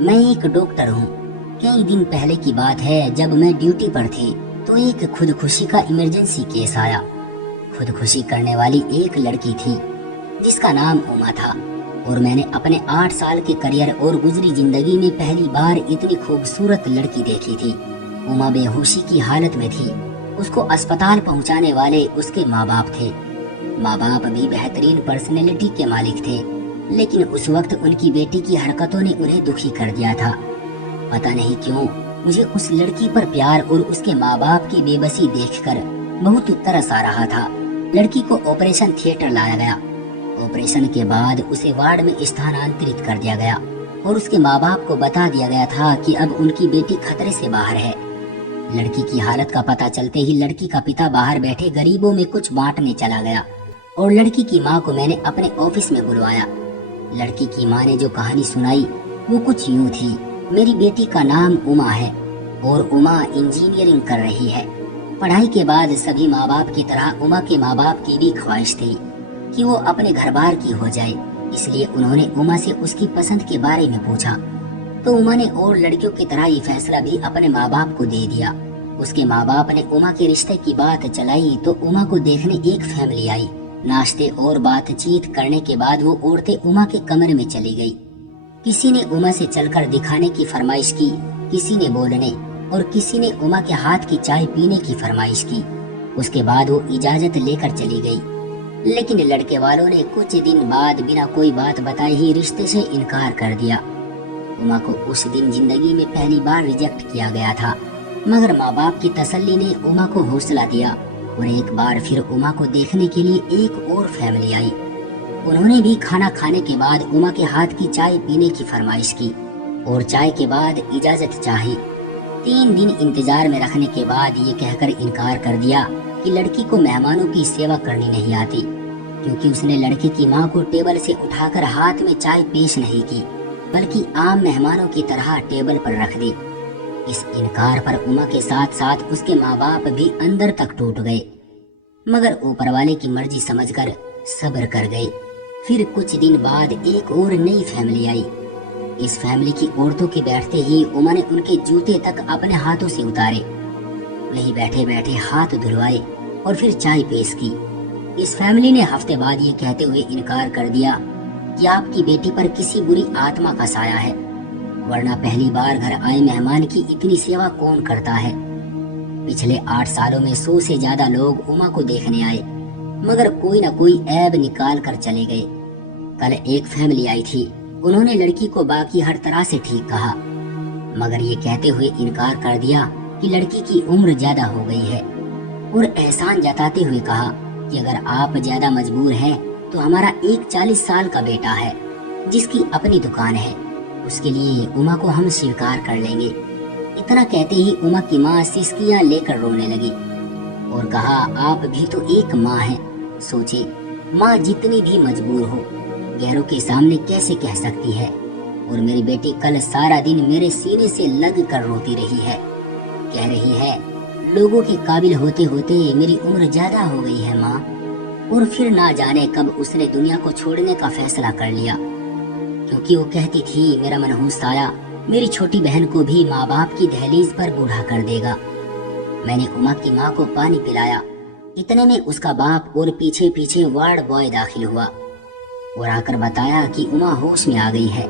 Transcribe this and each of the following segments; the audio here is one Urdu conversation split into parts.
میں ایک ڈاکٹر ہوں۔ کئی دن پہلے کی بات ہے، جب میں ڈیوٹی پر تھی تو ایک خودکشی کا ایمرجنسی کیس آیا۔ خودکشی کرنے والی ایک لڑکی تھی جس کا نام اما تھا، اور میں نے اپنے 8 سال کے کریئر اور گزری زندگی میں پہلی بار اتنی خوبصورت لڑکی دیکھی تھی۔ اما بے ہوشی کی حالت میں تھی۔ اس کو اسپتال پہنچانے والے اس کے ماں باپ تھے۔ ماں باپ بھی بہترین پرسنالٹی کے مالک تھے، لیکن اس وقت ان کی بیٹی کی حرکتوں نے انہیں دکھی کر دیا تھا۔ پتہ نہیں کیوں مجھے اس لڑکی پر پیار اور اس کے ماں باپ کی بے بسی دیکھ کر بہت ترس آ رہا تھا۔ لڑکی کو آپریشن تھیٹر لایا گیا۔ آپریشن کے بعد اسے وارڈ میں استھانانترت کر دیا گیا، اور اس کے ماں باپ کو بتا دیا گیا تھا کہ اب ان کی بیٹی خطرے سے باہر ہے۔ لڑکی کی حالت کا پتہ چلتے ہی لڑکی کا پتا باہر بیٹھے غریبوں میں کچھ بانٹنے چلا گیا، اور لڑکی کی ماں کو میں نے اپنے آفس میں بلوایا۔ لڑکی کی ماں نے جو کہانی سنائی وہ کچھ یوں تھی: میری بیٹی کا نام اما ہے اور اما انجینئرنگ کر رہی ہے۔ پڑھائی کے بعد سبھی ماں باپ کی طرح اما کے ماں باپ کی بھی خواہش تھی کہ وہ اپنے گھر بار کی ہو جائے، اس لیے انہوں نے اما سے اس کی پسند کے بارے میں پوچھا، تو اما نے اور لڑکیوں کی طرح یہ فیصلہ بھی اپنے ماں باپ کو دے دیا۔ اس کے ماں باپ نے اما کے رشتے کی بات چلائی تو اما کو دیکھنے ایک فیملی آئی۔ ناشتے اور بات چیت کرنے کے بعد وہ عورتیں اما کے کمرے میں چلی گئی۔ کسی نے اما سے چل کر دکھانے کی فرمائش کی، کسی نے بولنے، اور کسی نے اما کے ہاتھ کی چائے پینے کی فرمائش کی۔ اس کے بعد وہ اجازت لے کر چلی گئی، لیکن لڑکے والوں نے کچھ دن بعد بنا کوئی بات بتائے ہی رشتے سے انکار کر دیا۔ اما کو اس دن زندگی میں پہلی بار ریجیکٹ کیا گیا تھا، مگر ماں باپ کی تسلی نے اما کو حوصلہ دیا، اور ایک بار پھر اما کو دیکھنے کے لیے ایک اور فیملی آئی۔ انہوں نے بھی کھانا کھانے کے بعد اما کے ہاتھ کی چائے پینے کی فرمائش کی، اور چائے کے بعد اجازت چاہی۔ 3 دن انتظار میں رکھنے کے بعد یہ کہہ کر انکار کر دیا کہ لڑکی کو مہمانوں کی سیوا کرنی نہیں آتی، کیونکہ اس نے لڑکی کی ماں کو ٹیبل سے اٹھا کر ہاتھ میں چائے پیش نہیں کی، بلکہ عام مہمانوں کی طرح ٹیبل پر رکھ دی۔ اس انکار پر اما کے ساتھ ساتھ اس کے ماں باپ بھی اندر تک ٹوٹ گئے، مگر اوپر والے کی مرضی سمجھ کر صبر کر گئے۔ پھر کچھ دن بعد ایک اور نئی فیملی آئی۔ اس فیملی کی عورتوں کے بیٹھتے ہی اما نے ان کے جوتے تک اپنے ہاتھوں سے اتارے، وہی بیٹھے بیٹھے ہاتھ دھلوائے اور پھر چائے پیش کی۔ اس فیملی نے ہفتے بعد یہ کہتے ہوئے انکار کر دیا کہ آپ کی بیٹی پر کسی بری آتما کا سایہ ہے، ورنہ پہلی بار گھر آئے مہمان کی اتنی سیوا کون کرتا ہے۔ پچھلے 8 سالوں میں 100 سے زیادہ لوگ اما کو دیکھنے آئے، مگر کوئی نہ کوئی عیب نکال کر چلے گئے۔ کل ایک فیملی آئی تھی، انہوں نے لڑکی کو باقی ہر طرح سے ٹھیک کہا، مگر یہ کہتے ہوئے انکار کر دیا کہ لڑکی کی عمر زیادہ ہو گئی ہے، اور احسان جتاتے ہوئے کہا کہ اگر آپ زیادہ مجبور ہیں تو ہمارا ایک 40 سال کا بیٹا ہے جس کی اپنی دکان ہے، اس کے لیے اما کو ہم سویکار کر لیں گے۔ اتنا کہتے ہی اما کی ماں سسکیاں لے کر رونے لگی اور کہا، آپ بھی تو ایک ماں ہیں، سوچیں ماں جتنی بھی مجبور ہو غیروں کے سامنے کیسے کہہ سکتی ہے، اور میری بیٹی کل سارا دن میرے سینے سے لگ کر روتی رہی ہے، کہہ رہی ہے لوگوں کے قابل ہوتے ہوتے میری عمر زیادہ ہو گئی ہے ماں۔ اور پھر نہ جانے کب اس نے دنیا کو چھوڑنے کا فیصلہ کر لیا، کیونکہ وہ کہتی تھی میرا منحوس سایہ میری چھوٹی بہن کو بھی ماں باپ کی دہلیز پر بوڑھا کر دے گا۔ میں نے اما کی ماں کو پانی پلایا، اتنے میں اس کا باپ اور پیچھے پیچھے وارڈ بوائے داخل ہوا اور آ کر بتایا کہ اما ہوش میں آ گئی ہے۔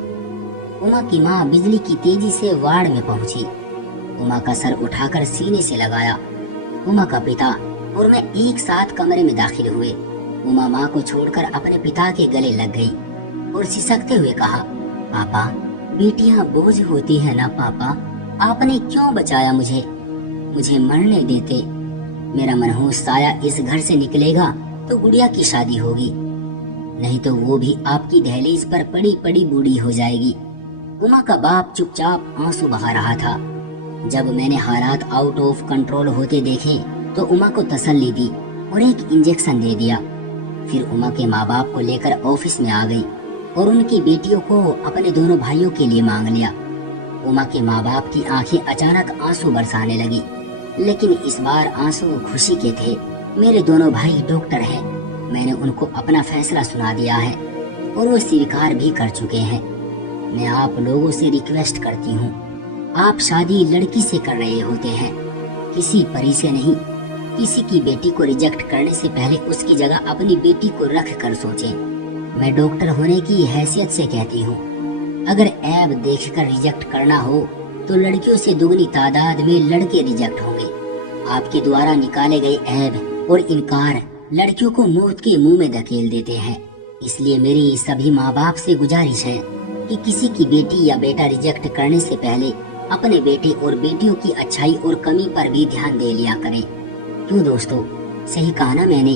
اما کی ماں بجلی کی تیزی سے وارڈ میں پہنچی، اما کا سر اٹھا کر سینے سے لگایا۔ اما کا پتا اور میں ایک ساتھ کمرے میں داخل ہوئے۔ اما ماں کو چھوڑ کر اپنے پتا کے گلے لگ گئی اور سسکتے ہوئے کہا، پاپا بیٹیاں بوجھ ہوتی ہیں نا پاپا، آپ نے کیوں بچایا مجھے مرنے دیتے۔ میرا منحوس سایہ اس گھر سے نکلے گا تو گڑیا کی شادی ہوگی، نہیں تو وہ بھی آپ کی دہلیز پر پڑی پڑی بوڑھی ہو جائے گی۔ اما کا باپ چپ چاپ آنسو بہا رہا تھا۔ جب میں نے حالات آؤٹ آف کنٹرول ہوتے دیکھے تو اما کو تسلی دی اور ایک انجیکشن دے دیا۔ پھر اما کے ماں باپ کو لے کر آفس میں آ گئی اور ان کی بیٹیوں کو اپنے دونوں بھائیوں کے لیے مانگ لیا۔ اما کے ماں باپ کی آنکھیں اچانک آنسو برسانے لگی، لیکن اس بار آنسو خوشی کے تھے۔ میرے دونوں بھائی ڈاکٹر ہیں، میں نے ان کو اپنا فیصلہ سنا دیا ہے اور وہ سویکار بھی کر چکے ہیں۔ میں آپ لوگوں سے ریکویسٹ کرتی ہوں، آپ شادی لڑکی سے کر رہے ہوتے ہیں، کسی پری سے نہیں۔ کسی کی بیٹی کو ریجیکٹ کرنے سے پہلے اس کی جگہ اپنی بیٹی کو رکھ کر سوچیں۔ میں ڈاکٹر ہونے کی حیثیت سے کہتی ہوں، اگر عیب دیکھ کر ریجیکٹ کرنا ہو تو لڑکیوں سے دگنی تعداد میں لڑکے ریجیکٹ ہوں گے۔ آپ کے دوارا نکالے گئے عیب اور انکار لڑکیوں کو موت کے منہ میں دھکیل دیتے ہیں۔ اس لیے میری سبھی ماں باپ سے گزارش ہے کہ کسی کی بیٹی یا بیٹا ریجیکٹ کرنے سے پہلے اپنے بیٹے اور بیٹیوں کی اچھائی اور کمی پر بھی دھیان دے لیا کریں۔ کیوں دوستو، صحیح کہا نا میں نے؟